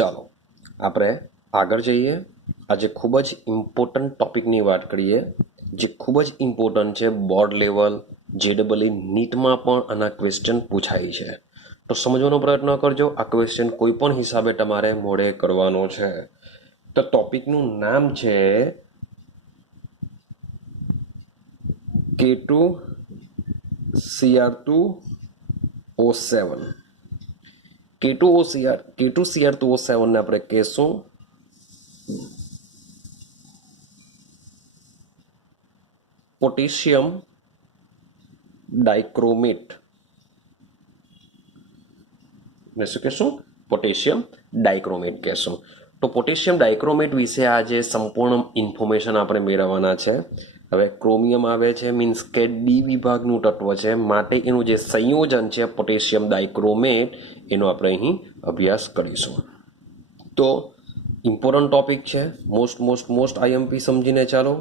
ચાલો આપણે આગળ જઈએ. આજે ખૂબ જ ઇમ્પોર્ટન્ટ ટોપિકની વાત કરીએ, જે ખૂબ જ ઇમ્પોર્ટન્ટ છે. બોર્ડ લેવલ JEE નીટમાં પણ આના ક્વેશ્ચન પૂછાય છે, તો સમજવાનો પ્રયત્ન કરજો. આ ક્વેશ્ચન કોઈ પણ હિસાબે તમારે મોડે કરવાનો છે. તો ટોપિકનું નામ છે K2 Cr2O7. K2 Cr2O7 ને આપણે કહેશું પોટેશિયમ ડાઇક્રોમેટ. ને શું કહેશું? પોટેશિયમ ડાઇક્રોમેટ કહેશું. તો પોટેશિયમ ડાઇક્રોમેટ વિશે આજે સંપૂર્ણ ઇન્ફોર્મેશન આપણે મેળવવાના છે. હવે ક્રોમિયમ આવે છે, મીન્સ કે ડી વિભાગનું તત્વ છે, માટે એનું જે સંયોજન છે પોટેશિયમ ડાઇક્રોમેટ, એનો આપણે અહીં અભ્યાસ કરીશું. તો ઇમ્પોર્ટન્ટ ટોપિક છે. મોસ્ટ IMP સમજીને ચાલો,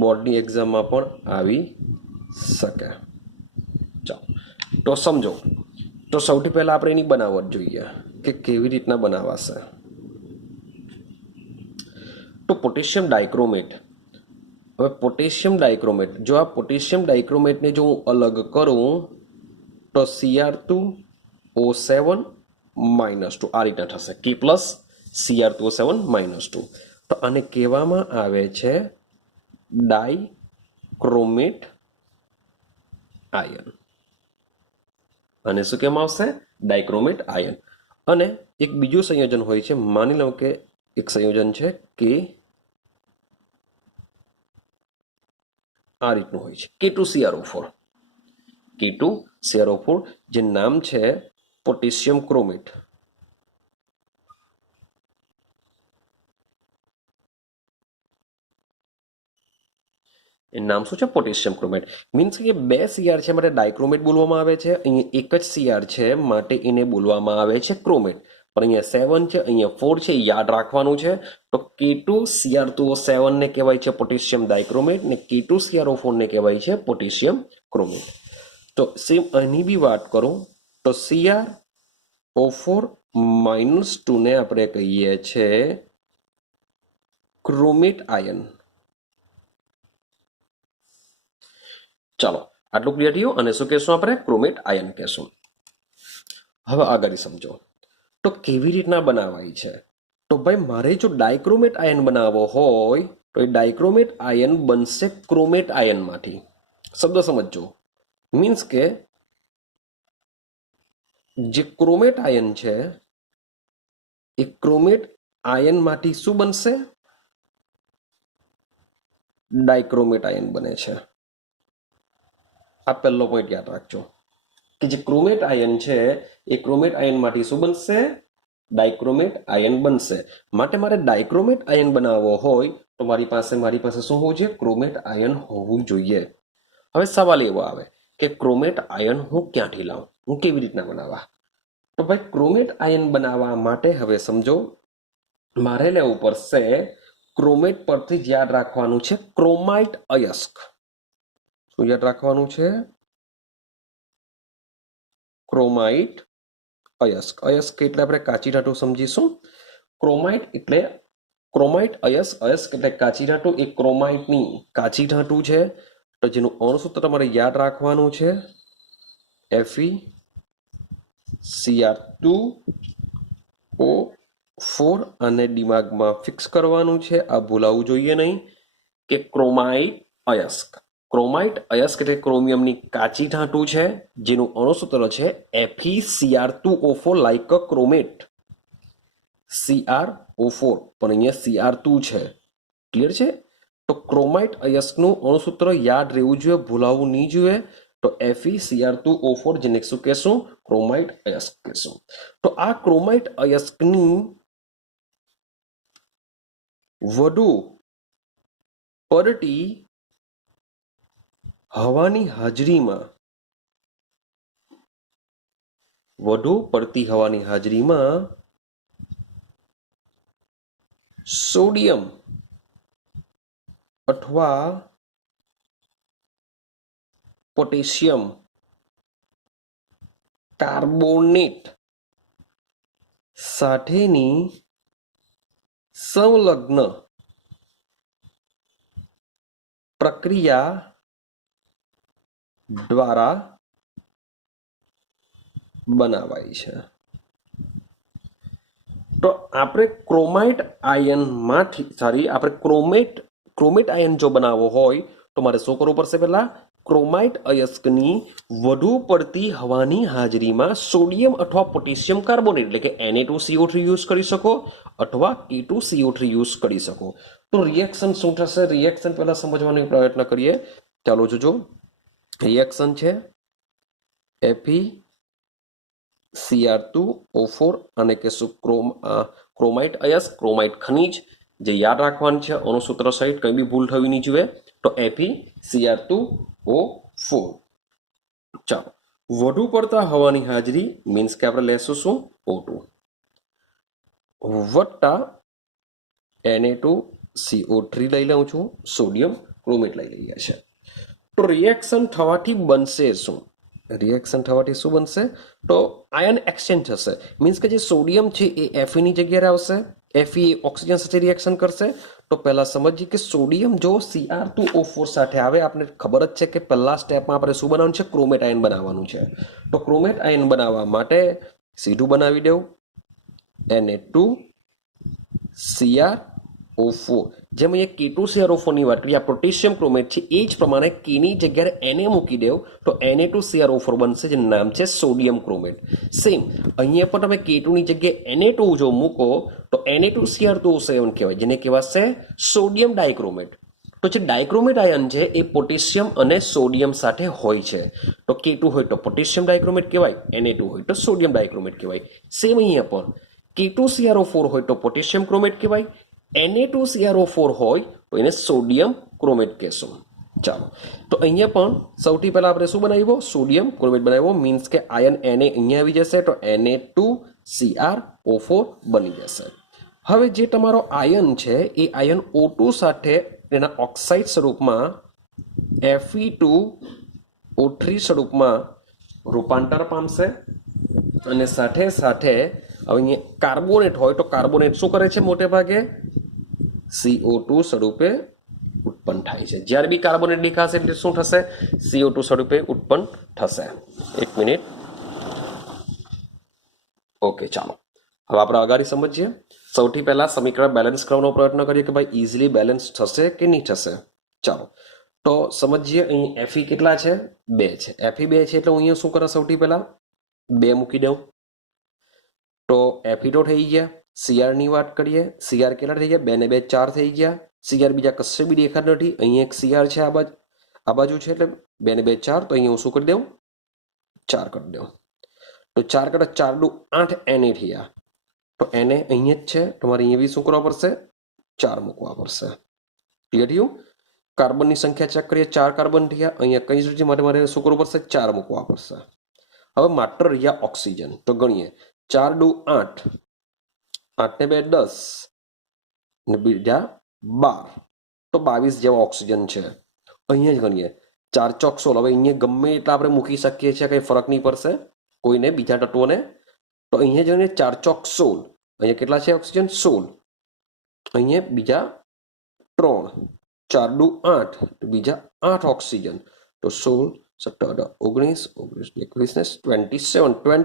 બોર્ડની એક્ઝામમાં પણ આવી શકે. ચાલો તો સમજો. તો સૌથી પહેલા આપણે એની બનાવટ જોઈએ કે કેવી રીતના બનાવાશે. તો પોટેશિયમ ડાઇક્રોમેટ. હવે પોટેશિયમ ડાઇક્રોમેટ, જો આ પોટેશિયમ ડાઇક્રોમેટને જો હું અલગ કરું તો Cr2O7 -2 આ રીતના થશે. K plus Cr2O7 -2. તો આને કહેવામાં આવે છે ડાઇક્રોમેટ આયન. અને શું કહેવામાં આવશે? ડાઇક્રોમેટ આયન. અને એક બીજું સંયોજન હોય છે, માની લો કે એક સંયોજન છે કે આ રીતનું હોય છે K2 CrO4. K2 CrO4 જે નામ છે પોટેશિયમ ક્રોમેટ. એ નામ શું છે? પોટેશિયમ ક્રોમેટ. મીન્સ કે બે CR છે માટે ડાઇક્રોમેટ બોલવામાં આવે છે, અહીંયા એક જ CR છે માટે એને બોલવામાં આવે છે ક્રોમેટ. પણ અહીંયા 7 છે, અહીંયા 4 છે, યાદ રાખવાનું છે. તો K2 Cr2O7 ને કહેવાય છે પોટેશિયમ ડાઇક્રોમેટ, ને K2 CrO4 ને કહેવાય છે પોટેશિયમ ક્રોમેટ. તો સેમ અહીં બી વાત કરું તો CrO4 -2 ને આપણે કહીએ છે ક્રોમેટ આયન. ચાલો આટલું ક્લિયર થયું. અને શું કહેશું આપણે? ક્રોમેટ આયન કહેશું. હવે આગળ સમજો તો કેવી રીતના બનાવાય છે. તો ભાઈ મારે જો ડાઇક્રોમેટ આયન બનાવવો હોય તો એ ડાઇક્રોમેટ આયન બનશે ક્રોમેટ આયનમાંથી. શબ્દ સમજજો. મીન્સ કે જે ક્રોમેટ આયન છે એ ક્રોમેટ આયનમાંથી શું બનશે? ડાઇક્રોમેટ આયન બને છે. આ પહેલો પોઈન્ટ યાદ રાખજો કે જે ક્રોમેટ આયન છે એ ક્રોમેટ આયનમાંથી શું બનશે? ડાઇક્રોમેટ આયન બનશે. માટે મારે ડાઇક્રોમેટ આયન બનાવવો હોય તો મારી પાસે શું હોવું જોઈએ? ક્રોમેટ આયન હોવું જોઈએ. હવે સવાલ એવો આવે કે ક્રોમેટ આયન હું ક્યાંથી લાવું, હું કેવી રીતના બનાવવા? તો ભાઈ ક્રોમેટ આયન બનાવવા માટે હવે સમજો મારે લેવું પડશે ક્રોમેટ પરથી જ યાદ રાખવાનું છે ક્રોમાઇટ અયસ્ક. શું યાદ રાખવાનું છે? ક્રોમાઇટ અયસ્ક. અયસ્ક એટલે આપણે કાચી ધાતુ સમજીશું. ક્રોમાઇટ એટલે ક્રોમાઇટ અયસ્ક એટલે કાચી ધાતુ. એ ક્રોમાઇટની કાચી ધાતુ છે. તો જેનું અણુસૂત્ર તમારે યાદ રાખવાનું છે FeCr2O4, અને દિમાગમાં ફિક્સ કરવાનું છે, આ ભૂલાવવું જોઈએ નહીં કે ક્રોમાઇટ અયસ્ક. ક્રોમાઇટ અયસ્ક એટલે ક્રોમિયમની કાચી ધાતુ છે જેનું અણુસૂત્ર છે FeCr2O4, લાઈક અ ક્રોમેટ. CrO4 પણ અહીંયા Cr2 છે. ક્લિયર છે? તો ક્રોમાઇટ અયસ્કનું અણુસૂત્ર યાદ રહેવું જોઈએ, ભૂલાવવું નહીં જોઈએ. તો FeCr2O4 જેને શું કહેશું? ક્રોમાઇટ અયસ્ક કહેશું. તો આ ક્રોમાઇટ અયસ્કની વધુ પડતી હવાની હાજરીમાં સોડિયમ અથવા પોટેશિયમ કાર્બોનેટ સાથેની સંલગ્ન પ્રક્રિયા દ્વારા બનાવાય છે. તો આપણે ક્રોમાઇટ આયનમાંથી આપણે ક્રોમેટ આયન જો બનાવવો હોય તો મારે શું કરવું પડશે? પહેલા ક્રોમાઇટ અયસ્કની વધુ પડતી હવાની હાજરીમાં સોડિયમ અથવા પોટેશિયમ કાર્બોનેટ એટલે કે Na2CO3 યુઝ કરી શકો અથવા K2CO3 યુઝ કરી શકો. તો રિએક્શન શું થશે? રિએક્શન પહેલા સમજવાનો પ્રયત્ન કરીએ. ચાલો જોજો. રિએક્શન છે FeCr2O4 અને કે ક્રોમાઇટ અયસ્ક, ક્રોમાઇટ ખનિજ, જે યાદ રાખવાનું છે અણુસૂત્ર સહિત, કંઈ બી ભૂલ થવી નહીં જોઈએ. તો FeCr2O4. ચાલો, વધુ પડતા હવાની હાજરી મીન્સ કે આપણે લેશું શું? O2 વત્તા Na2CO3 લઈ લઉં છું, સોડિયમ ક્રોમેટ લઈ લઈએ છે. તો રિએક્શન થવાથી બનશે શું? રિએક્શન થવાથી શું બનશે? તો આયન એક્સચેન્જ થશે. મીન્સ કે જે સોડિયમ છે એ Fe ની જગ્યાએ આવશે, Fe ઓક્સિજન સાથે રિએક્શન કરશે. તો પહેલા સમજીએ કે સોડિયમ જો Cr2O4 સાથે આવે, આપણે ખબર જ છે કે પહેલા સ્ટેપમાં આપણે શું બનાવવાનું છે? ક્રોમેટ આયન બનાવવાનું છે. તો ક્રોમેટ આયન બનાવવા માટે સીધું બનાવી દેવું Na2Cr O4. જેમ અહીંયા K2Cr O4 ની વાત કરીએ, આ પોટેશિયમ ક્રોમેટ છે, એ જ પ્રમાણે K ની જગ્યાએ Na મૂકી દેવ તો Na2Cr O4 બનશે, જે નામ છે સોડિયમ ક્રોમેટ. સેમ અહીંયા પણ તમે K2 ની જગ્યાએ Na2 જો મૂકો તો Na2Cr2O7 કહેવાય, જેને કહેવાશે સોડિયમ ડાયક્રોમેટ. તો જે ડાયક્રોમેટ આયન છે એ પોટેશિયમ અને સોડિયમ સાથે હોય છે. તો K2 હોય તો પોટેશિયમ ડાયક્રોમેટ કહેવાય, Na2 હોય તો સોડિયમ ડાયક્રોમેટ કહેવાય. સેમ અહીંયા પણ K2Cr O4 હોય તો પોટેશિયમ ક્રોમેટ કહેવાય, Na2Cr O4 હોય તો એને સોડિયમ ક્રોમેટ કહેશો. ચાલો, તો અહીંયા પણ સૌથી પહેલા આપણે શું બનાવ્યો? સોડિયમ ક્રોમેટ બનાવ્યો. મીન્સ કે આયન Na અહીંયા આવી જશે તો Na2Cr O4 બની જશે. હવે જે તમારો આયન છે એ આયન O2 સાથે એના ઓક્સાઇડ સ્વરૂપમાં Fe2O3 સ્વરૂપમાં રૂપાંતર પામશે અને સાથે સાથે હવે અહીંયા કાર્બોનેટ હોય તો કાર્બોનેટ શું કરે છે? મોટે ભાગે CO2 સ્વરૂપે ઉત્પન્ન થાય છે. જ્યારે બી કાર્બોનેટ દેખાશે એટલે શું થશે? CO2 સ્વરૂપે ઉત્પન્ન થશે. એક મિનિટ. ઓકે, ચાલો હવે આપણે આગળ સમજીએ. સૌથી પહેલા સમીકરણ બેલેન્સ કરવાનો પ્રયત્ન કરીએ કે ભાઈ ઇઝીલી બેલેન્સ થશે કે નહીં થશે. ચાલો, તો સમજીએ. અહીં Fe કેટલા છે? 2 છે. Fe 2 છે એટલે હું અહીંયા શું કરું? સૌથી પહેલા 2 મૂકી દઉં તો Fe તો થઈ ગયા. Cr ની વાત કરીએ, Cr કેટલા થઈ ગયા? 2 ને 2 4 થઈ ગયા. Cr બીજા કશે બી દેખાત નથી. અહીંયા એક Cr છે આ બાજુ છે એટલે 2 ને 2 4. તો અહીંયા હું શું કરી દઉં? 4 કરી દઉં. તો 4 કરતા 4 દુ 8 Na થયા. તો Na અહીંયા જ છે, તમારે અહીંયા બી શું કરવા પડશે? 4 મૂકવા પડશે. ક્લિયર થયું? કાર્બનની સંખ્યા ચેક કરીએ, 4 કાર્બન થયા. અહીંયા કઈ જગ્યાએ મારે શું કરવું પડશે? 4 મૂકવા પડશે. હવે માત્ર રહ્યા ઓક્સિજન. તો ગણીએ, 4 દુ 8, 8 ને 2 10 ને બીજા 12. તો 22 જેવા ઓક્સિજન છે. અહીંયા જ ગણીએ, 4 ચોક 16. હવે અહીંયા ગમે એટલા આપણે મૂકી શકીએ છીએ, કંઈ ફરક નહીં પડશે કોઈને બીજા તત્વોને. તો અહીંયા જઈને 4 ચોક 16. અહીંયા કેટલા છે ઓક્સિજન? 16. અહીંયા બીજા 3, 4 દુ 8, બીજા 8 ઓક્સિજન. તો 16 17 19 19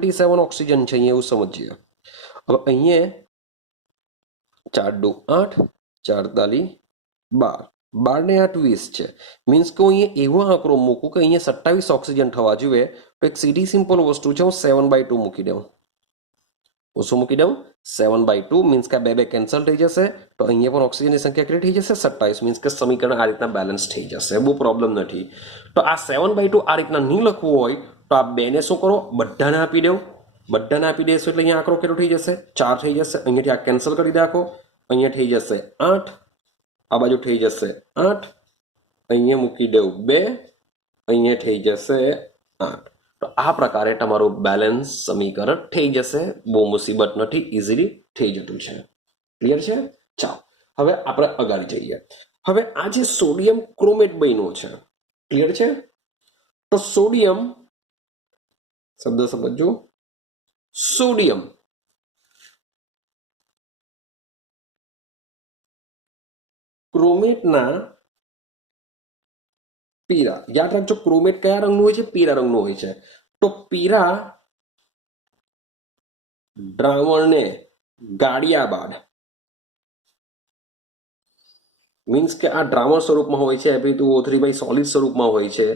27 ઓક્સિજન છે અહીંયા, એવું સમજીએ. હવે અહીંયા 4 દુ 8, 4 તાલી 12, 12 ને 8 20 છે. મીન્સ કે હું અહીંયા એવો આંકડો મૂકું કે અહીંયા 27 ઓક્સિજન થવા જોઈએ. તો એક સીધી સિમ્પલ વસ્તુ છે, હું 7/2 મૂકી દઉં. હું શું મૂકી દઉં? 7/2. મીન્સ કે આ 2 કેન્સલ થઈ જશે. તો અહીંયા પણ ઓક્સિજનની સંખ્યા કેટલી થઈ જશે? 27. મીન્સ કે સમીકરણ આ રીતના બેલેન્સ થઈ જશે, બહુ પ્રોબ્લેમ નથી. તો આ 7/2 આ રીતના નહીં લખવું હોય તો આ 2 ને શું કરો? બધાને આપી દઉં. બધાને આપી દેશો એટલે અહીંયા આંકડો કેટલો થઈ જશે? 4 થઈ જશે. અહીંયાથી આ કેન્સલ કરી નાખો. અહીંયા થઈ જશે 8, આ બાજુ થઈ જશે 8, અહીંયા મૂકી દઉં 2, અહીંયા થઈ જશે 8. તો આ પ્રકારે તમારું બેલેન્સ સમીકરણ થઈ જશે. બહુ મુસીબત નથી, ઇઝીલી થઈ જતું છે. ક્લિયર છે? ચાલો, હવે આપણે આગળ જઈએ. હવે આ જે સોડિયમ ક્રોમેટ બન્યો છે, ક્લિયર છે? તો સોડિયમ શબ્દ સમજો. સોડિયમ ક્રોમેટના પીરા, યાદ રાખજો ક્રોમેટ કયા રંગનું હોય છે? પીળા રંગનું હોય છે. તો પીળા દ્રાવણને ગાળ્યા બાદ, મીન્સ કે આ દ્રાવણ સ્વરૂપમાં હોય છે, Fe2O3 ભાઈ સોલિડ સ્વરૂપમાં હોય છે,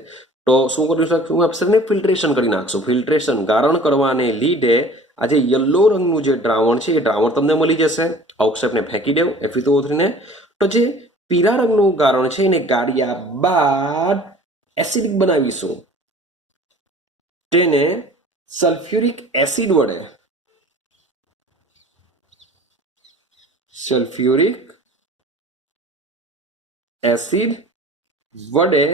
તો શું કરીશું આપણે? ફિલ્ટ્રેશન કરી નાખશું. ફિલ્ટ્રેશન ગારણ કરવાને લીધે આ જે યલો રંગનું જે દ્રાવણ છે એ દ્રાવણ તમને મળી જશે. ઓક્સાઇડને ફેંકી દેવ, Fe2O3 ને. તો જે પીળા રંગનું ગારણ છે એને ગાળ્યા બાદ એસિડિક બનાવીશું. તેને સલ્ફ્યુરિક એસિડ વડે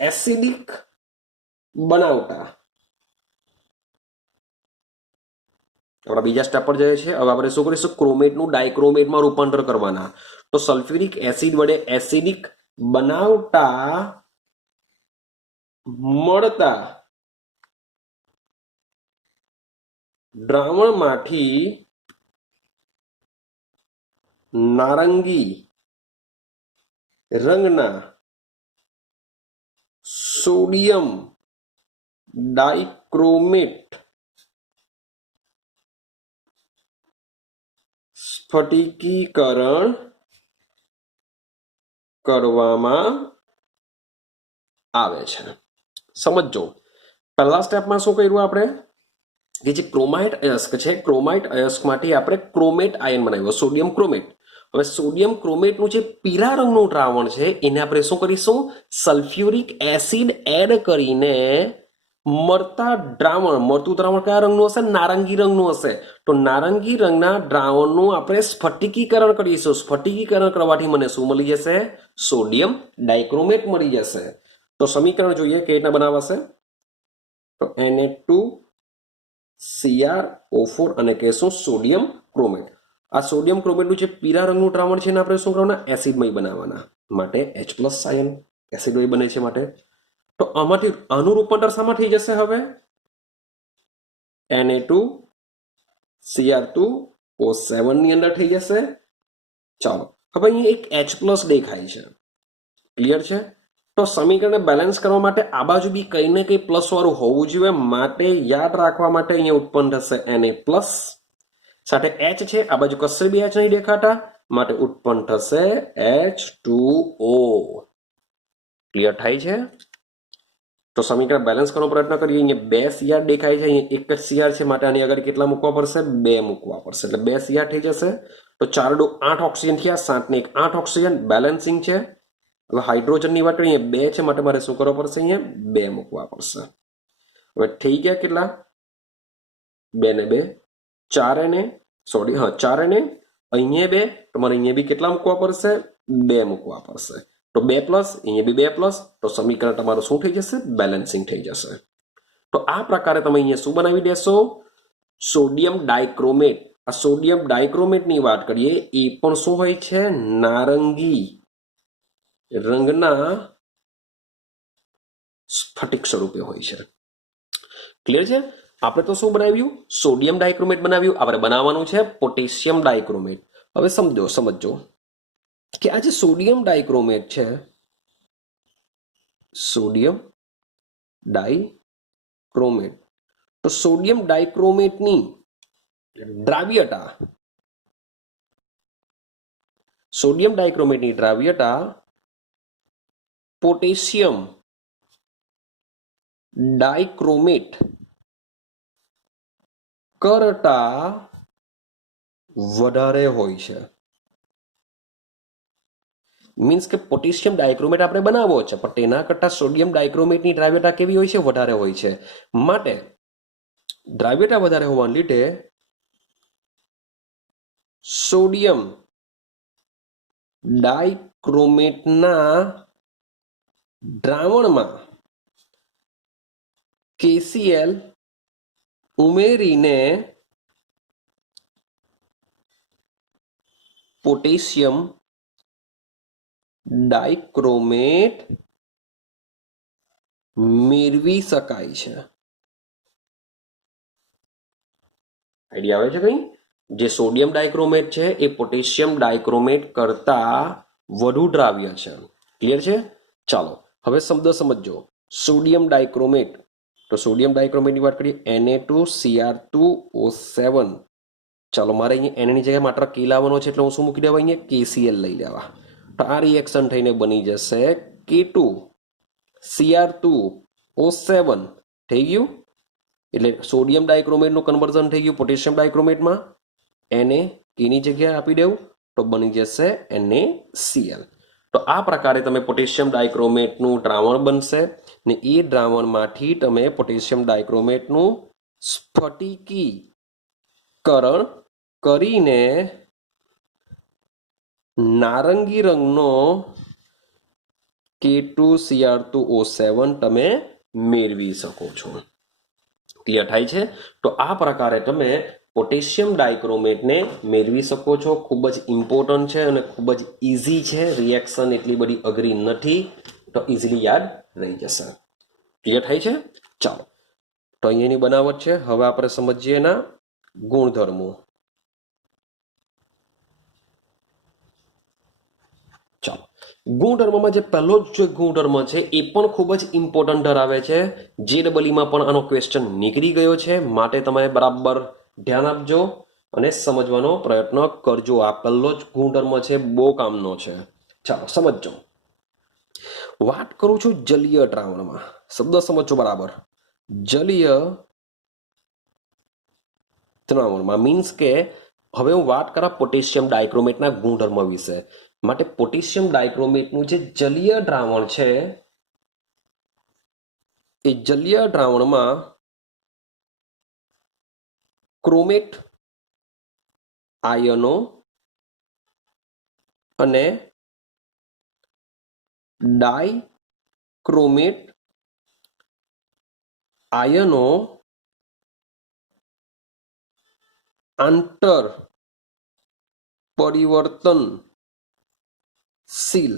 એસિડિક બનાવતા આપણા બીજા સ્ટેપ પર જઈએ છીએ. હવે આપણે શું કરીશું? ક્રોમેટનું ડાયક્રોમેટમાં રૂપાંતર કરવાના. તો સલ્ફ્યુરિક એસિડ વડે એસિડિક બનાવતા મળતા દ્રાવણમાંથી નારંગી રંગના સોડિયમ ડાઇક્રોમેટ સ્ફટિકીકરણ કરવામાં આવે છે. સમજો, પહેલા સ્ટેપમાં શું કર્યું આપણે? કે જે ક્રોમાઇટ અયસ્ક છે, ક્રોમાઇટ અયસ્કમાંથી આપણે ક્રોમેટ આયન બનાવ્યો, સોડિયમ ક્રોમેટ. હવે સોડિયમ ક્રોમેટનું જે પીળા રંગનું દ્રાવણ છે એને આપણે શું કરીશું? સલ્ફ્યુરિક એસિડ એડ કરીને મળતું દ્રાવણ કયા રંગનું હશે? નારંગી રંગનું હશે. તો નારંગી રંગના દ્રાવણનું આપણે સ્ફટિકીકરણ કરીશું. સ્ફટિકીકરણ કરવાથી મને શું મળી જશે? સોડિયમ ડાઇક્રોમેટ મળી જશે. તો સમીકરણ જોઈએ કેવી રીતના બનાવાશે. તો Na2Cr O4 અને કહેશું સોડિયમ ક્રોમેટ. આ સોડિયમ ક્રોમેટનું જે પીળા રંગનું દ્રાવણ છે એને આપણે શું કરવાના? એસિડમય બનાવવાના. માટે H+ આયન એસિડમય બને છે માટે. તો આમાંથી આનું રૂપાંતર શામાં થઈ જશે? હવે Na2Cr2O7 ની અંદર થઈ જશે. ચાલો, હવે અહીં એક H+ દેખાય છે. ક્લિયર છે? તો સમીકરણને બેલેન્સ કરવા માટે આ બાજુ બી કંઈ ને કંઈ પ્લસ વાળું હોવું જોઈએ. માટે યાદ રાખવા માટે અહીંયા ઉત્પન્ન થશે Na+, સાથે H છે, આ બાજુ કશે બી H નહીં દેખાતા, માટે ઉત્પન્ન થશે H2O. ક્લિયર થાય છે? તો સમીકરણ બેલેન્સ કરવાનો પ્રયત્ન કરીએ. અહીંયા 2 Cr દેખાય છે, અહીંયા એક જ Cr છે, માટે આની આગળ કેટલા મૂકવા પડશે? 2 મૂકવા પડશે, એટલે 2 Cr થઈ જશે. તો 4 × 8 ઓક્સિજન થયા, 7 ને 1 8 ઓક્સિજન, બેલેન્સિંગ છે. હવે હાઇડ્રોજનની વાત કરીએ, 2 છે, માટે મારે શું કરવું પડશે? અહીંયા 2 મૂકવા પડશે. હવે થઈ ગયા કેટલા? 2 ને 2 4 ને 4 ને અહીંયા 2, તમારે અહીંયા બી કેટલા મૂકવા પડશે? 2 મૂકવા પડશે. તો 2+, અહીંયા બી 2+, તો સમીકરણ તમારું શું થઈ જશે? બેલેન્સિંગ થઈ જશે. તો આ પ્રકારે તમે અહીંયા શું બનાવી દેશો? સોડિયમ ડાઇક્રોમેટ. આ સોડિયમ ડાઇક્રોમેટની વાત કરીએ, એ પણ શું હોય છે? નારંગી રંગના સ્ફટિક સ્વરૂપે હોય છે. ક્લિયર છે? આપણે તો શું બનાવ્યું? સોડિયમ ડાઇક્રોમેટ બનાવ્યું. આપણે બનાવવાનું છે પોટેશિયમ ડાઇક્રોમેટ. હવે સમજો કે આ જે સોડિયમ ડાઇક્રોમેટ છે, સોડિયમ ડાઇક્રોમેટ, તો સોડિયમ ડાઇક્રોમેટની દ્રાવ્યતા પોટેશિયમ ડાઇક્રોમેટ કરતા વધારે હોય છે. મીન્સ કે પોટેશિયમ ડાઇક્રોમેટ આપણે બનાવવો છે, પણ તેના કરતાં સોડિયમ ડાઇક્રોમેટની દ્રાવ્યતા કેવી હોય છે? વધારે હોય છે. માટે દ્રાવ્યતા વધારે હોવાને લીધે સોડિયમ ડાઇક્રોમેટના દ્રાવણમાં KCl ઉમેરીને પોટેશિયમ ડાઇક્રોમેટ મેળવી શકાય છે. આઈડિયા આવે છે કઈ? જે સોડિયમ ડાયક્રોમેટ છે એ પોટેશિયમ ડાયક્રોમેટ કરતા વધુ દ્રાવ્ય છે. ક્લિયર છે? ચાલો હવે શબ્દ સમજો. સોડિયમ ડાયક્રોમેટ, તો સોડિયમ ડાયક્રોમેટની વાત કરીએ Na2Cr2O7. ચાલો મારે અહીંયા એનની જગ્યાએ માત્ર કે લાવવાનો છે એટલે હું શું મૂકી દેવા, અહીંયા KCl લઈ લેવા. તો આ રિએક્શન થઈને બની જશે K2Cr2O7. થઈ ગયું? એટલે સોડિયમ ડાયક્રોમેટનું કન્વર્ઝન થઈ ગયું પોટેશિયમ ડાયક્રોમેટમાં. Na કેની જગ્યાએ આપી દેવું તો બની જશે NaCl. તો આ પ્રકારે તમે પોટેશિયમ ડાયક્રોમેટનું દ્રાવણ બનશે ને એ દ્રાવણમાંથી તમે પોટેશિયમ ડાયક્રોમેટનું સ્ફટિકીકરણ કરીને નારંગી રંગનો K2Cr2O7 તમે મેળવી શકો છો. ક્લિયર થાય છે? તો આ પ્રકારે તમે પોટેશિયમ ડાયક્રોમેટને મેળવી શકો છો. ખૂબ જ ઇમ્પોર્ટન્ટ છે અને ખૂબ જ ઇઝી છે. રિએક્શન એટલી બધી અઘરી નથી, તો ઇઝીલી યાદ રહી જશે. ક્લિયર થાય છે? ચાલો તો અહીંયાની બનાવટ છે. હવે આપણે સમજીએ એના ગુણધર્મો. ચાલો ગુણધર્મમાં જે પહેલો જ ગુણધર્મ છે એ પણ ખૂબ જ ઇમ્પોર્ટન્ટ ધરાવે છે. JEEમાં પણ આનો ક્વેશ્ચન નીકળી ગયો છે, માટે તમે બરાબર ધ્યાન આપજો અને સમજવાનો પ્રયત્ન કરજો. આ પહેલો જ ગુણધર્મ છે, બહુ કામનો છે. ચાલો સમજો. વાત કરું છું જલીય દ્રાવણમાં. શબ્દ સમજો બરાબર. જલીય દ્રાવણમાં મીન્સ કે હવે હું વાત કરા પોટેશિયમ ડાયક્રોમેટના ગુણધર્મ વિશે. માટે પોટેશિયમ ડાયક્રોમેટનું જે જલીય દ્રાવણ છે એ જલીય દ્રાવણમાં ક્રોમેટ આયનો અને ડાયક્રોમેટ આયનો આંતર પરિવર્તનશીલ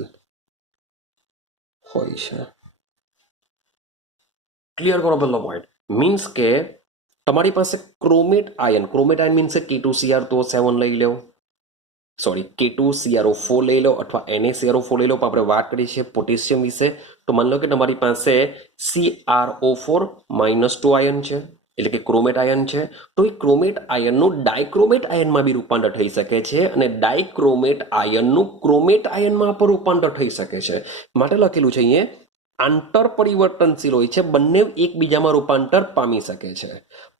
હોય છે. ક્લિયર કરો પહેલો પોઈન્ટ. મીન્સ કે તમારી પાસે ક્રોમેટ આયન મીન્સ K2Cr2O7 લઈ લો, સોરી K2CrO4 લઈ લો અથવા NaCrO4 લઈ લો. પણ આપણે વાત કરીએ છીએ પોટેશિયમ વિશે. તો માની લો કે તમારી પાસે CrO4-2 આયન છે, એટલે કે ક્રોમેટ આયન છે. તો એ ક્રોમેટ આયનનું ડાયક્રોમેટ આયનમાં બી રૂપાંતર થઈ શકે છે અને ડાયક્રોમેટ આયનનું ક્રોમેટ આયનમાં પણ રૂપાંતર થઈ શકે છે. માટે લખેલું છે અહીંયા આંતર પરિવર્તનશીલ હોય છે. બંને એકબીજામાં રૂપાંતર પામી શકે છે.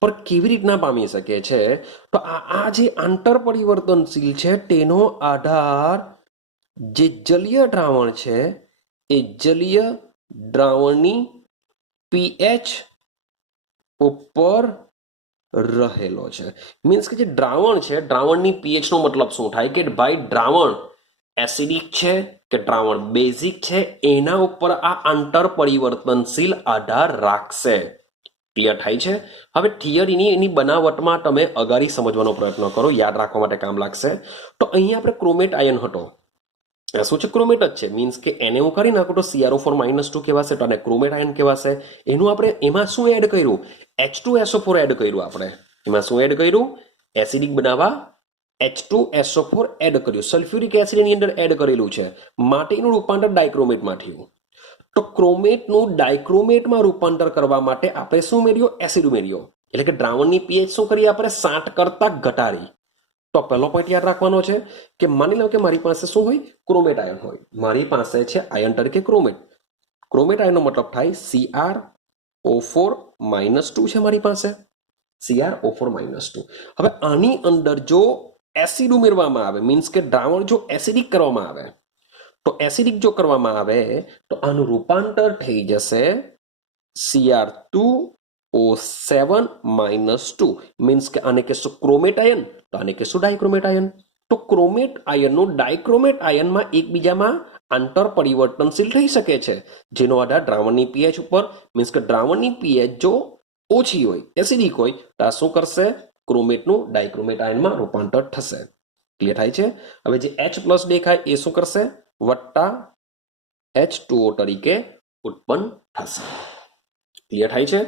પણ કેવી રીતના પામી શકે છે? તો આ જે આંતર પરિવર્તનશીલ છે તેનો આધાર જે જલીય દ્રાવણ છે એ જલીય દ્રાવણની pH ઉપર રહેલો છે. મીન્સ કે જે દ્રાવણ છે, દ્રાવણની pH નો મતલબ શું થાય કે ભાઈ દ્રાવણ એસિડિક છે કે દ્રાવણ બેઝિક છે, એના ઉપર આ આંતર પરિવર્તનશીલ આધાર રાખશે. ક્લિયર થાય છે? હવે થિયરીની એની બનાવટમાં તમે અગાડી સમજવાનો પ્રયત્ન કરો, યાદ રાખવા માટે કામ લાગશે. તો અહીંયા આપણે ક્રોમેટ આયન હતો, શું છે? ક્રોમેટ જ છે. મીન્સ કે એને હું કરી નાખું તો CrO4-2 કહેવાશે, તો આને ક્રોમેટ આયન કહેવાશે. એનું આપણે એમાં શું એડ કર્યું? H2SO4 એડ કર્યું. આપણે એમાં શું એડ કર્યું? એસિડિક બનાવવા H2SO4 એડ કર્યું. સલ્ફ્યુરિક એસિડ એની અંદર એડ કરેલું છે, માટે એનું રૂપાંતર ડાયક્રોમેટમાં થયું. તો ક્રોમેટનું ડાયક્રોમેટમાં રૂપાંતર કરવા માટે આપણે શું મેળવ્યો? એસિડ ઉમેર્યો. એટલે કે દ્રાવણની pH શું કરીએ આપણે? 7 કરતા ઘટાડી. તો પહેલો પોઈન્ટ યાદ રાખવાનો છે કે માની લો કે મારી પાસે શું હોય? ક્રોમેટ આયન હોય. મારી પાસે છે આયન તરીકે ક્રોમેટ. ક્રોમેટ આયનનો મતલબ થાય CrO4-2 છે મારી પાસે. CrO4-2. હવે આની અંદર જો એસિડ ઉમેરવામાં આવે, મીન્સ કે દ્રાવણ જો એસિડિક કરવામાં આવે, તો એસિડિક જો કરવામાં આવે તો આનું રૂપાંતર થઈ જશે Cr2O7-2. મીન્સ કે આને કહેશું ક્રોમેટ આયન, તો આને કહેશું ડાયક્રોમેટ આયન. તો ક્રોમેટ આયનનું ડાયક્રોમેટ આયનમાં એકબીજામાં આંતર પરિવર્તનશીલ થઈ શકે છે, જેનો આધાર દ્રાવણની pH ઉપર. મીન્સ કે દ્રાવણની pH જો ઓછી હોય, એસિડિક હોય, તો આ શું કરશે? ક્રોમેટનું ડાયક્રોમેટ આયનમાં રૂપાંતર થશે. ક્લિયર થાય છે? હવે જે H+ દેખાય એ શું કરશે? વત્તા H2O તરીકે ઉત્પન્ન થશે. ક્લિયર થાય છે?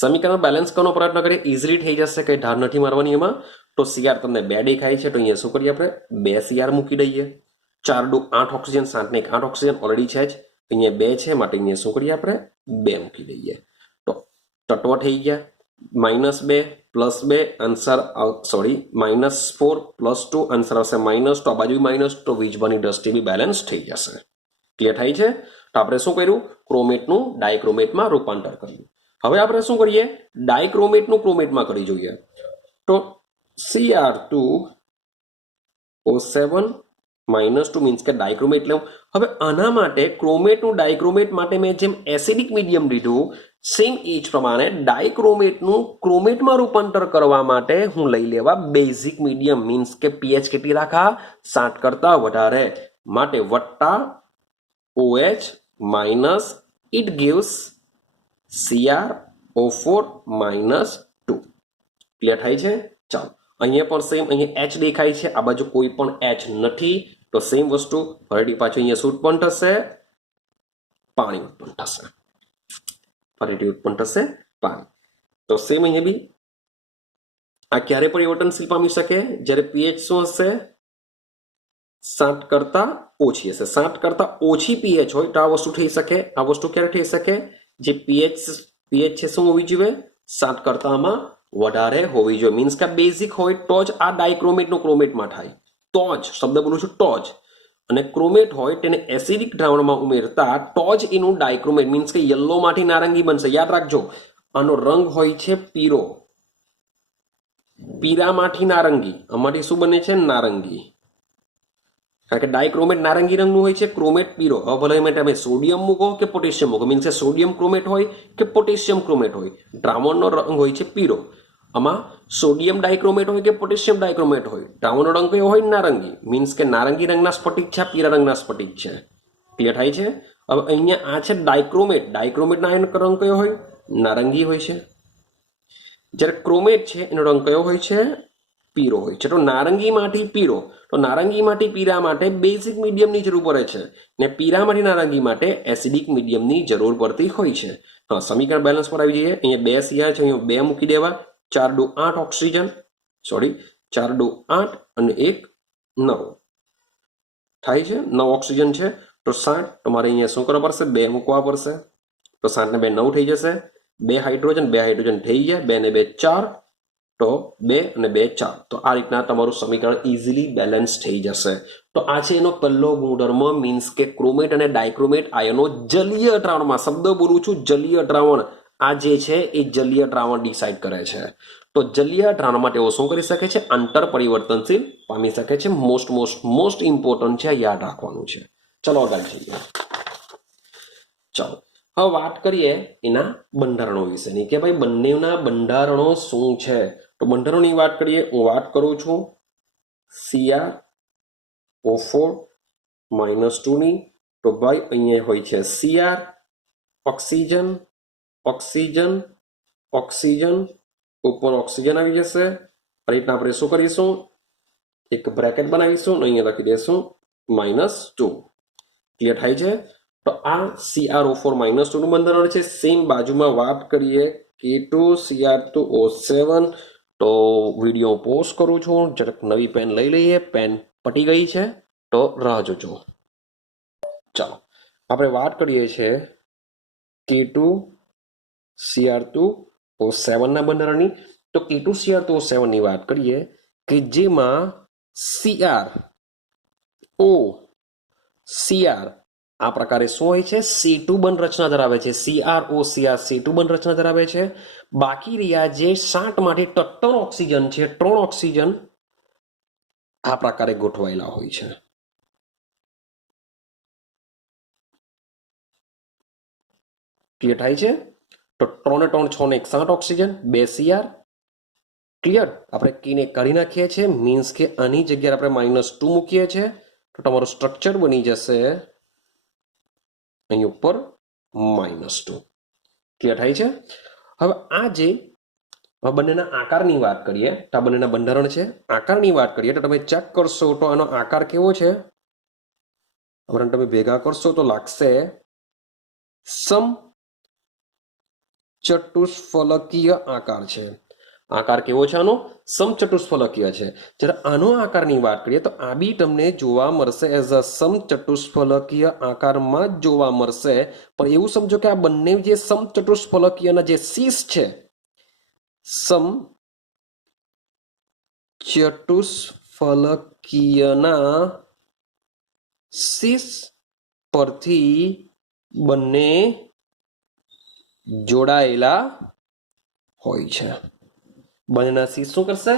સમીકરણ બેલેન્સ કરવાનો પ્રયત્ન કરીએ, ઇઝીલી થઈ જશે, કઈ ધાર નથી મારવાની એમાં. તો સીઆર તમને 2 દેખાય છે, તો અહીંયા શું કરીએ આપણે 2 સીઆર મૂકી દઈએ. 4 દુ 8 ઓક્સિજન, 7 ને 1 8 ઓક્સિજન ઓલરેડી છે જ, અહીંયા 2 છે માટે અહીંયા શું કરીએ આપણે 2 મૂકી દઈએ. તો તત્વ થઈ ગયા -2 +2 આન્સર સોરી -4 +2 આન્સર આવશે -, તો આ બાજુ માઇનસ, તો વીજભારની દ્રષ્ટિએ બી બેલેન્સ થઈ જશે. ક્લિયર થાય છે? તો આપણે શું કર્યું? ક્રોમેટનું ડાયક્રોમેટમાં રૂપાંતર કર્યું. હવે આપણે શું કરીએ? ડાયક્રોમેટનું ક્રોમેટમાં કરી જોઈએ. તો Cr2O7 -2 મીન્સ કે ડાયક્રોમેટ લેવું. હવે આના માટે ક્રોમેટનું ડાયક્રોમેટ માટે મેં જેમ એસિડિક મીડિયમ લીધું, સેમ એ જ પ્રમાણે ડાયક્રોમેટનું ક્રોમેટમાં રૂપાંતર કરવા માટે હું લઈ લેવા બેઝિક મીડિયમ, મીન્સ કે પીએચ કેટલી રાખા? 7 કરતા વધારે, માટે વત્તા OH minus it gives CrO4 -2. Clear થાય છે? ચાલો, અહીંયા પણ સેમ, અહીંયા H દેખાય છે, આ બાજુ કોઈ પણ H નથી, તો સેમ વસ્તુ ફરીથી પાછું અહીંયા શું ઉત્પન્ન થશે? પાણી ઉત્પન્ન થશે. ફરીથી ઉત્પન્ન થશે પાણી. તો સેમ અહીંયા બી આ ક્યારે પરિવર્તનશીલ પામી શકે? જ્યારે પીએચ શું હશે? 7 કરતા ઓછી હશે. 7 કરતા ઓછી પીએચ હોય તો આ વસ્તુ થઈ શકે. આ વસ્તુ ક્યારે થઈ શકે? જે પીએચ છે શું હોવી જોઈએ? 7 કરતામાં વધારે હોવી જોઈએ. મીન્સ કે બેઝિક હોય તો જ આ ડાયક્રોમેટનું ક્રોમેટમાં થાય, તો જ શબ્દ બોલું છું, તો જ. અને ક્રોમેટ હોય તેને એસિડિક દ્રાવણમાં ઉમેરતા તો જ એનું ડાયક્રોમેટ મીન્સ કે યલો માંથી નારંગી બનશે. યાદ રાખજો, આનો રંગ હોય છે પીળો, પીળામાંથી નારંગી, આમાંથી શું બને છે? નારંગી. કારણ કે ડાયક્રોમેટ નારંગી રંગનું હોય છે, ક્રોમેટ પીળો. હવે ભલે એમાં તમે સોડિયમ મૂકો કે પોટેશિયમ મૂકો, મીન્સ કે સોડિયમ ક્રોમેટ હોય કે પોટેશિયમ ક્રોમેટ હોય, દ્રાવણનો રંગ હોય છે પીળો. આમાં સોડિયમ ડાયક્રોમેટ હોય કે પોટેશિયમ ડાયક્રોમેટ હોય, દ્રાવણનો રંગ કયો હોય? નારંગી. મીન્સ કે નારંગી રંગના સ્ફટિક છે, પીળા રંગના સ્ફટિક છે. ક્લિયર થાય છે? હવે અહીંયા આ છે ડાયક્રોમેટ. ડાયક્રોમેટના એનો રંગ કયો હોય? નારંગી હોય છે. જ્યારે ક્રોમેટ છે એનો રંગ કયો હોય છે? પીળો હોય છે. તો નારંગીમાંથી પીળો, તો નારંગીમાંથી પીળા માટે બેઝિક મીડિયમની જરૂર પડે છે, ને પીળામાંથી નારંગી માટે એસિડિક મીડિયમની જરૂર પડતી હોય છે. હા, સમીકરણ બેલેન્સ પર આવી જઈએ. અહીંયા 2 સીઆર છે, અહીંયા 2 મૂકી દેવા. 4 દુ 8 ઓક્સિજન, સોરી 4 દુ 8 અને 1 9 થાય છે. 9 ઓક્સિજન છે, તો 7. તમારે અહીંયા શું કરવા પડશે? 2 મૂકવા પડશે. તો 7 ને 2 9 થઈ જશે. 2 હાઇડ્રોજન થઈ ગયા. 2 ને 2 4, તો 2 અને 2 4. તો આ રીતના તમારું સમીકરણ ઇઝીલી બેલેન્સ થઈ જશે. તો આ છે એનો પહેલો ગુણધર્મ, મીન્સ કે ક્રોમેટ અને ડાયક્રોમેટ આયનો જલીય દ્રાવણમાં, શબ્દ બોલું છું જલીય દ્રાવણ, આ જે છે એ જલીય દ્રાવણ ડિસાઇડ કરે છે. તો જલીય દ્રાવણ માટે તેઓ શું કરી શકે છે? આંતર પરિવર્તનશીલ પામી શકે છે. મોસ્ટ ઇમ્પોર્ટન્ટ છે, યાદ રાખવાનું છે. ચલો આગળ જઈએ. ચાલો હવે વાત કરીએ એના બંધારણો વિશેની, કે ભાઈ બંનેના બંધારણો શું છે. તો બંધારણોની વાત કરીએ, હું વાત કરું છું CrO4 -2 ની. તો ભાઈ અહીંયા હોય છે Cr, ઓક્સિજન, ઓક્સિજન, ઓક્સિજન, ઉપર ઓક્સિજન આવી જશે. આ રીતના આપણે શું કરીશું? એક બ્રેકેટ બનાવીશું અને અહીંયા લખી દઈશું -2. ક્લિયર થાય છે? તો આ CrO4 -2 નું બંધારણ છે. સેમ બાજુમાં વાત કરીએ K2Cr2O7. તો વિડીયો પોઝ કરું છું, જરાક નવી પેન લઈ લઈએ. પેન પટી ગઈ છે તો રાહ જોજો. ચાલો આપણે વાત કરીએ છીએ K2Cr2O7 ના બંધારણની. તો K2Cr2O7 ની વાત કરીએ કે જેમાં Cr આ પ્રકારે શું હોય છે? C2 બંધ રચના ધરાવે છે. CrOCr C2 બંધ રચના ધરાવે છે. બાકી રહ્યા જે 7 માટે 3 ઓક્સિજન છે, 3 ઓક્સિજન આ પ્રકારે ગોઠવાયેલા હોય છે. ક્લિયર થાય છે? તો 3 ને 3 6 ને 1 7 ઓક્સિજન, 2 Cr. ક્લિયર? આપણે કીને કાઢી નાખીએ છીએ, મીન્સ કે આની જગ્યાએ આપણે -2 મૂકીએ છીએ, તો તમારું સ્ટ્રક્ચર બની જશે અહીં ઉપર -2. ક્લિયર થાય છે? હવે આ જે બંનેના આકારની વાત કરીએ, તો આ બંનેના બંધારણ છે. આકારની વાત કરીએ તો તમે ચેક કરશો તો આનો આકાર કેવો છે? આપણે તમે ભેગા કરશો તો લાગશે સમચતુષ્ફલકીય આકાર છે. આકાર કેવો છે આનો? સમચતુષ્ફલકીય છે. જ્યારે આનો આકારની વાત કરીએ તો આ બી તમને જોવા મળશે એઝ અ સમચતુષ્ફલકીય આકારમાં જ જોવા મળશે. પણ એવું સમજો કે આ બંને જે સમચતુષ્ફલકીયના જે શીર્ષ છે, સમચતુષ્ફલકીયના શીર્ષ પરથી બંને જોડાયેલા હોય છે. બંનેના શીર્ષ શું કરશે?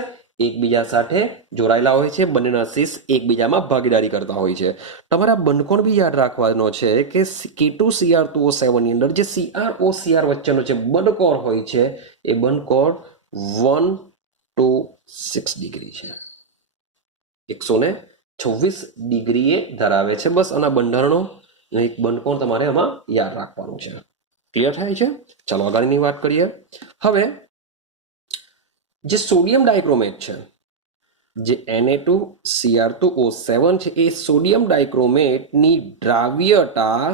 એકબીજા સાથે જોડાયેલા હોય છે. બંનેના શીર્ષ એકબીજામાં ભાગીદારી કરતા હોય છે. તમારે આ બંધકોણ બી યાદ રાખવાનો છે કે K2Cr2O7 ની અંદર જે CrOCr વચ્ચેનો જે બંધકોણ હોય છે એ બંધકોણ 1 to 6 ડિગ્રી છે. 126 ડિગ્રીએ ધરાવે છે. બસ આના બંધારણો એક બંધકોણ તમારે આમાં યાદ રાખવાનું છે. ક્લિયર થાય છે? ચાલો આગળની વાત કરીએ. હવે જે સોડિયમ ડાયક્રોમેટ છે, જે Na2Cr2O7 છે, એ સોડિયમ ડાયક્રોમેટની દ્રાવ્યતા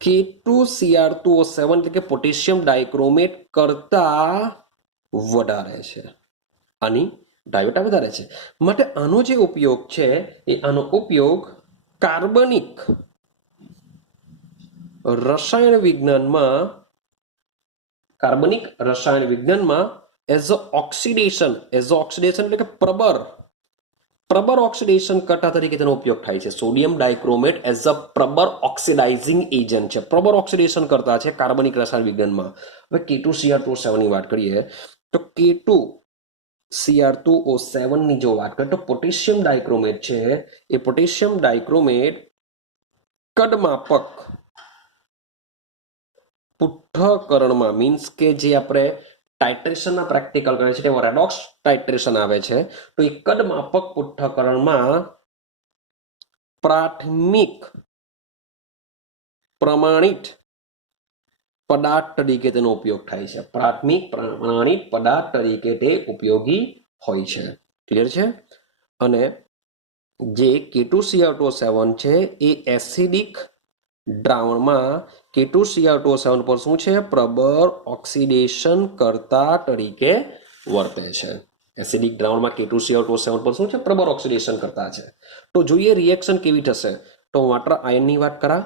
K2Cr2O7 એટલે કે પોટેશિયમ ડાયક્રોમેટ કરતા વધારે છે. આની દ્રાવ્યતા વધારે છે. માટે આનો જે ઉપયોગ છે એ આનો ઉપયોગ કાર્બનિક રસાયણ વિજ્ઞાનમાં એઝ અ ઓક્સિડેશન એટલે કે પ્રબર ઓક્સિડેશન કરતા તરીકે તેનો ઉપયોગ થાય છે. સોડિયમ ડાયક્રોમેટ એઝ અ પ્રબર ઓક્સિડાઇઝિંગ એજન્ટ છે. પ્રબર ઓક્સિડેશન કરતા છે કાર્બનિક રસાયણ વિજ્ઞાનમાં. હવે K2Cr2O7 ની વાત કરીએ તો K2Cr2O7 ની જો વાત કરીએ તો પોટેશિયમ ડાયક્રોમેટ છે, એ પોટેશિયમ ડાયક્રોમેટ કદમાપક પૃથ્થકરણમાં, મીન્સ કે જે આપણે ટાઇટ્રેશનના પ્રેક્ટિકલ કરે છે તેમાં રેડોક્સ ટાઇટ્રેશન આવે છે, તો એ કદમાપક પૃથ્થકરણમાં પ્રાથમિક પ્રમાણિત પદાર્થ તરીકે તેનો ઉપયોગ થાય છે. પ્રાથમિક પ્રમાણિત પદાર્થ તરીકે તે ઉપયોગી હોય છે. ક્લિયર છે? અને જે K2Cr2O7 છે એ એસિડિક દ્રાવણમાં K2Cr2O7 પર શું છે? પ્રબળ ઓક્સિડેશન કરતા તરીકે વર્તે છે. એસિડિક દ્રાવણમાં K2Cr2O7 પર શું છે? પ્રબળ ઓક્સિડેશન કરતા છે. તો જોઈએ રિએક્શન કેવી થશે. તો માત્ર આયનની વાત કરા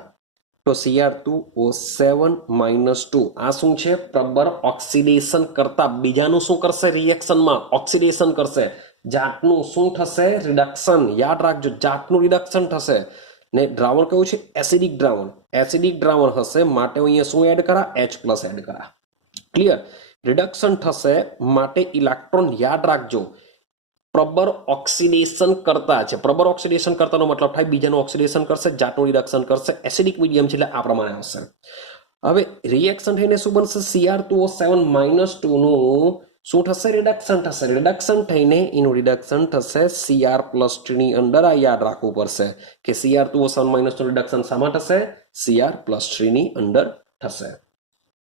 તો Cr2O7-2 આ શું છે? પ્રબળ ઓક્સિડેશન કરતા બીજાનું શું કરશે? રિએક્શનમાં ઓક્સિડેશન કરશે. જાતનું શું થશે? રિડક્શન. યાદ રાખજો, જાતનું રિડક્શન થશે. ને દ્રાવણ કયું છે? એસિડિક દ્રાવણ. એસિડિક દ્રાવણ હશે માટે અહીંયા શું એડ કરા? H+ એડ કરા. ક્લિયર? રિડક્શન થશે માટે ઇલેક્ટ્રોન યાદ રાખજો પ્રબર ઓક્સિડેશન કરતા છે. પ્રબર ઓક્સિડેશન કરતાનો મતલબ થાય બીજાનું ઓક્સિડેશન કરશે, જાતનું રિડક્શન કરશે. એસિડિક મીડિયમ છે એટલે આ પ્રમાણે આવશે. હવે રિએક્શન થઈને શું બનશે? Cr2O7-2 નું શું થશે? રિડક્શન થશે. રિડક્શન થઈને એનું રિડક્શન થશે Cr+3 ની અંદર. આ યાદ રાખવું પડશે કે Cr2O7-2 રિડક્શન શામાં થશે? Cr+3 ની અંદર થશે.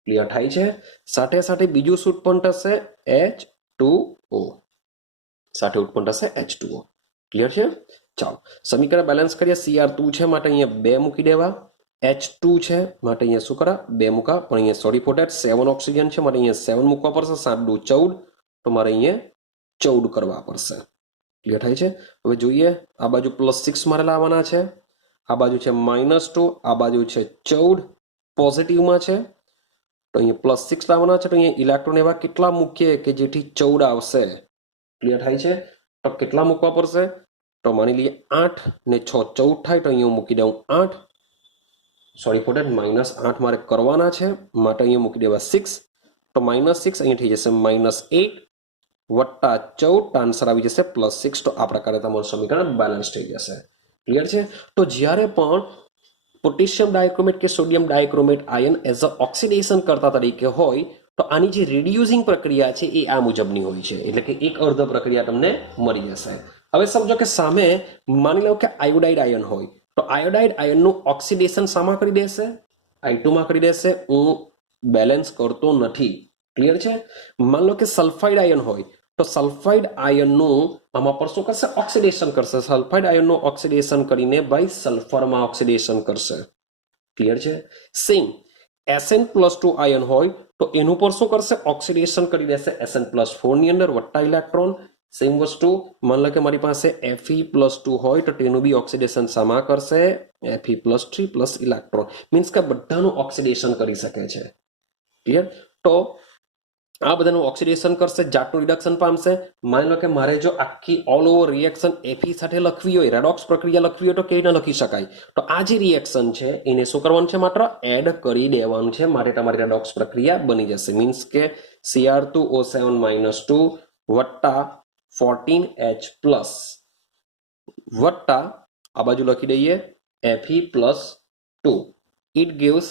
ક્લિયર થાય છે? સાથે સાથે બીજું શું ઉત્પન્ન થશે? H2O. સાથે ઉત્પન્ન થશે H2O. ક્લિયર છે? ચાલો સમીકરણ બેલેન્સ કરીએ. Cr2 છે માટે અહીંયા 2 મૂકી દેવા. H2 છે માટે અહીંયા શું કરા? 2 મૂકા. પણ અહીંયા સોરી ફોર ધેટ 7 ઓક્સિજન છે માટે અહીંયા 7 મૂકવા પડશે. 7 × 2 = 14. તો મારે અહીંયા 14 કરવા પડશે. ક્લિયર થાય છે? હવે જોઈએ આ બાજુ +6 મારે લાવવાના છે, આ બાજુ છે -2, આ બાજુ છે 14 પોઝિટિવમાં છે, તો અહીંયા +6 લાવવાના છે. તો અહીંયા ઇલેક્ટ્રોન એવા કેટલા મૂકીએ કે જેથી 14 આવશે. ક્લિયર થાય છે? તો કેટલા મૂકવા પડશે? તો માની લઈએ 8 ને 6 14 થાય. તો અહીંયા મૂકી દઉં 8. સોરી ફોર ધેટ -8 મારે કરવાના છે માટે અહીંયા મૂકી દેવા 6. તો -6 અહીંયા થઈ જશે -8 વત્તા 14. આન્સર આવી જશે +6. તો આ પ્રકારે તમારું સમીકરણ બેલેન્સ થઈ જશે. ક્લિયર છે? તો જ્યારે પણ પોટેશિયમ ડાયક્રોમેટ કે sodium dichromate ion as a oxidation કરતા તરીકે હોય તો આની જે રિડ્યુસિંગ પ્રક્રિયા છે એ આ મુજબની હોય છે. એટલે કે એક અર્ધ પ્રક્રિયા તમને મળી જશે. હવે સમજો કે સામે માની લો કે આયોડાઇડ આયન હોય તો આયોડાઇડ આયનનું ઓક્સિડેશન શામાં કરી દેશે? I2 માં કરી દેશે. હું બેલેન્સ કરતો નથી. ક્લિયર છે? માની લો કે સલ્ફાઇડ આયન હોય તો સલ્ફાઇડ આયનનું આમાં પર શું કરશે? ઓક્સિડેશન કરશે. સલ્ફાઇડ આયનનું ઓક્સિડેશન કરીને ભાઈ સલ્ફરમાં ઓક્સિડેશન કરશે. ક્લિયર છે? સેમ Sn+2 આયન હોય તો એનું પર શું કરશે? ઓક્સિડેશન કરી દેશે Sn+4 ની અંદર વત્તા ઇલેક્ટ્રોન. સેમ વસ્તુ માન લો કે મારી પાસે Fe+2 હોય તો તેનું બી ઓક્સિડેશન સામા કરશે Fe+3 પ્લસ ઇલેક્ટ્રોન. મીન્સ કે બધાનું ઓક્સિડેશન કરી શકે છે. ક્લિયર? તો આ બધાનું ઓક્સિડેશન કરશે, જાટનું રિડક્શન પામશે. માની લો કે મારે જો આખી ઓલ ઓવર રિએક્શન Fe સાથે લખવી હોય, રેડોક્સ પ્રક્રિયા લખવી હોય તો કેવી રીતે લખી શકાય? તો આ જે રિએક્શન છે એને શું કરવાનું છે? માત્ર એડ કરી દેવાનું છે, માટે તમારી રેડોક્સ પ્રક્રિયા બની જશે. મીન્સ કે Cr2O7-2 વત્તા 14H+ વત્તા આ બાજુ લખી દઈએ Fe+2. It gives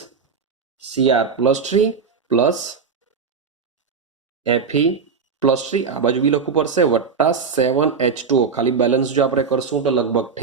Cr+3 plus Fe+3 આ બાજુ બી લખવું પડશે વત્તા 7H2O. ખાલી બેલેન્સ જો આપણે કરશું તો લગભગ થઈ